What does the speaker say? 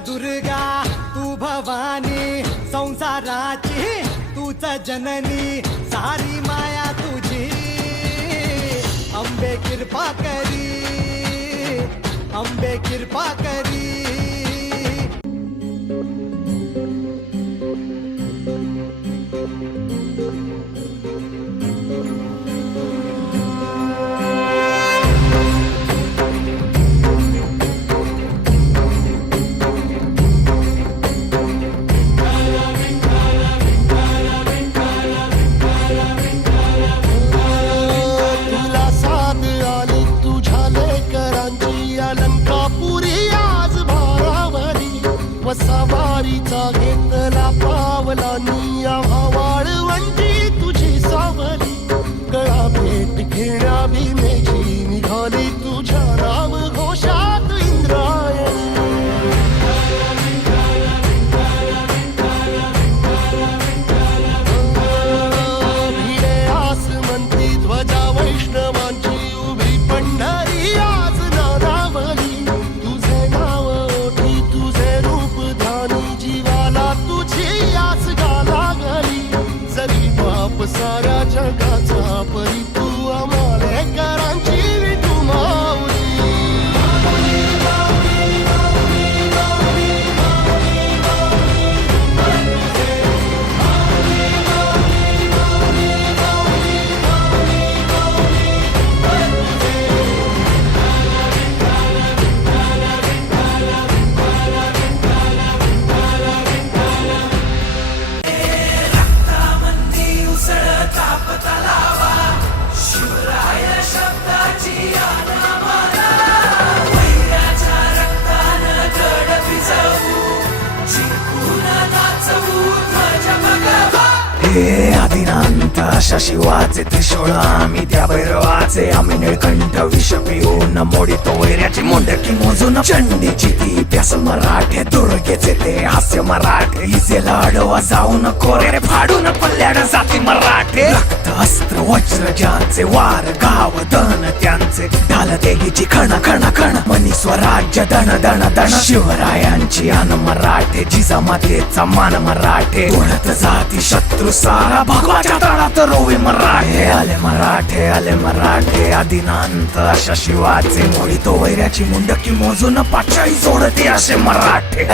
दुर्गा तू भवानी संसाराची तूच जननी सारी माया तुझी अंबे कृपा करी अंबे कृपा करी सवारीचा घेतला पावला निया वाळवंटी तुझी सावली गळा भेट घेण्या भीमेची निघाली तुझ्या नाम घोषात इंद्रायणी भिडे आसमंती ध्वजा वैष्णवांची उभी पंढरी आज नानावली तुझे नाव ओठी तुझे रूप जीवाला तुझी आस गाला गली जरी बाप साऱ्या जगाचा परी तू आमालेकरांची विठू माऊली हे आदिनांत अशा शिवाचे त्रिशूळ आम्ही त्या भैरवाचे आम्ही निळकंठ विष पिऊन मोडितो वैऱ्याची मुंडकी मोजून चंडीची ती प्यास मराठे दुर्गेचे ते हास्य मराठे इजेला अडवा जाऊन कोरे फाडून पल्ल्याड जाती मराठे रक्त अस्त्र वज्र ज्यांचे वार गाव दन त्यांचे ढाल देगीची खण खण खण मनी स्वराज्य दण दण दण शिवरायांची अन मराठे जिजामातेचा मान मराठे ओढत जाती शत्रू सारा भगवाच्या तळात रोवे मराठे आले मराठे आदिनांत अशा शिवाचे मोडितो वैऱ्याची मुंडकी मोजून पाचाई जोडते असे मराठे